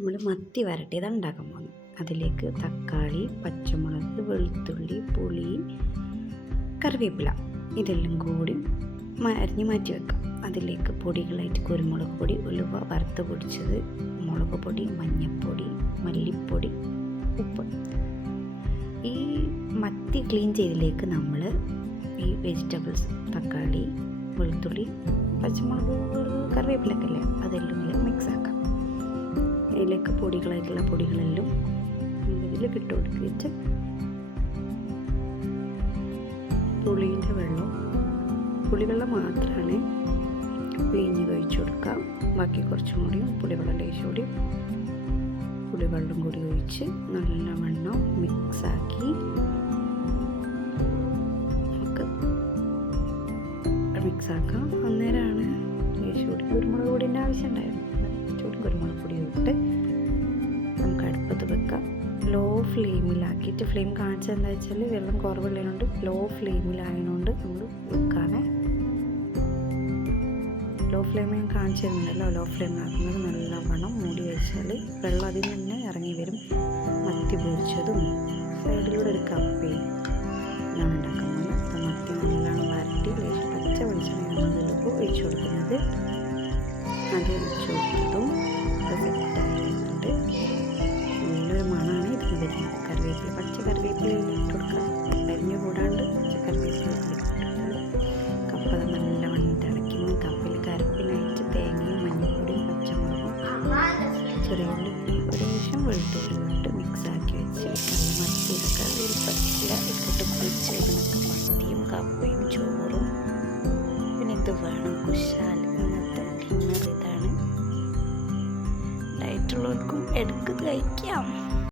നമ്മൾ മത്തി വരട്ടിയതാണ് ഉണ്ടാക്കാൻ പോകുന്നത്. അതിലേക്ക് തക്കാളി, പച്ചമുളക്, വെളുത്തുള്ളി, പുളി, കറിവേപ്പില ഇതെല്ലാം കൂടി അരിഞ്ഞ് മാറ്റി വെക്കാം. അതിലേക്ക് പൊടികളായിട്ട് കുരുമുളക് പൊടി, ഉലുവ വറുത്ത് പൊടിച്ചത്, മുളക് പൊടി, മഞ്ഞൾപ്പൊടി, മല്ലിപ്പൊടി, ഉപ്പ്. ഈ മത്തി ക്ലീൻ ചെയ്തതിലേക്ക് നമ്മൾ ഈ വെജിറ്റബിൾസ് തക്കാളി, വെളുത്തുള്ളി, പച്ചമുളക്, കറിവേപ്പിലൊക്കെ അല്ലേ അതെല്ലാം മിക്സ് ആക്കാം. അതിലേക്ക് പൊടികളായിട്ടുള്ള പൊടികളെല്ലാം ഇതിലേക്ക് ഇട്ട് കൊടുത്തിട്ട് പുളിവെള്ളം മാത്രമാണ് പിഴിഞ്ഞ് ഒഴിച്ചു കൊടുക്കാം. ബാക്കി കുറച്ചും കൂടി പുളിവെള്ളം ലേശം പുളിവെള്ളം കൂടി ഒഴിച്ച് നല്ലവണ്ണം മിക്സാക്കി നമുക്ക് മിക്സാക്കാം. അന്നേരമാണ് ലേശം കുരുമുളക് പൊടിൻ്റെ ആവശ്യം ഉണ്ടായിരുന്നു. കുരുമുളക് പൊടി ഇട്ട് നമുക്ക് അടുപ്പത്ത് വെക്കാം. ലോ ഫ്ലെയിമിലാക്കിയിട്ട്, ഫ്ലെയിം കാണിച്ചത് എന്താ വെച്ചാൽ വെള്ളം കുറവുള്ളതുകൊണ്ട് ലോ ഫ്ലെയിമിലായതുകൊണ്ട് നമ്മൾ വെക്കാനേ. ലോ ഫ്ലെയിം ഞാൻ കാണിച്ചു തരുന്നുണ്ടല്ലോ, ലോ ഫ്ലെയിമിലാക്കുന്നത് നല്ലവണ്ണം മൂടി വെച്ചാൽ വെള്ളം അതിൽ തന്നെ ഇറങ്ങി വരും. മത്തി പൊരിച്ചതും സൈഡിലൂടെ ഒരു കപ്പയും ഞാൻ ഉണ്ടാക്കാൻ പോകുന്നത്. മത്തി നല്ലോണം വരട്ടി ലേശം പച്ച വെളിച്ചെണ്ണയാണ് അതിലേക്ക് ഒഴിച്ചു കൊടുക്കുന്നത്. അത് ഒഴിച്ചു കൊടുത്തതും സെറ്റായിട്ടുണ്ട്. നല്ലൊരു മണമാണ് ഇതിന് വരുന്നത്. കറിവേപ്പില, പച്ച കറിവേപ്പില ഇട്ട് കൊടുക്കാം. അരിഞ്ഞു കൂടാണ്ട് പച്ച കറിവേപ്പില കപ്പ നല്ലവണ്ണം തിളയ്ക്കുന്ന കപ്പയിൽ കരപ്പിനായിട്ട് തേങ്ങയും മഞ്ഞൾപ്പൊടിയും പച്ചമുളകും ചെറിയ ഉള്ളി ഒരു ശേഷം വെളുത്തുള്ളി ഇട്ട് മിക്സാക്കി വെച്ച് നല്ല മത്തിയൊക്കെ പച്ചില ഇട്ടിട്ട് പൊരിച്ച് വരുന്നൊക്കെ മത്തിയും കപ്പയും ചോറും. പിന്നെ ഇത് വേണം കുശാൽ. ഇന്നത്തെ ഡിന്നർ ഇതാണ്. ഡയറ്റുള്ളവർക്കും എടുത്ത് കഴിക്കാം.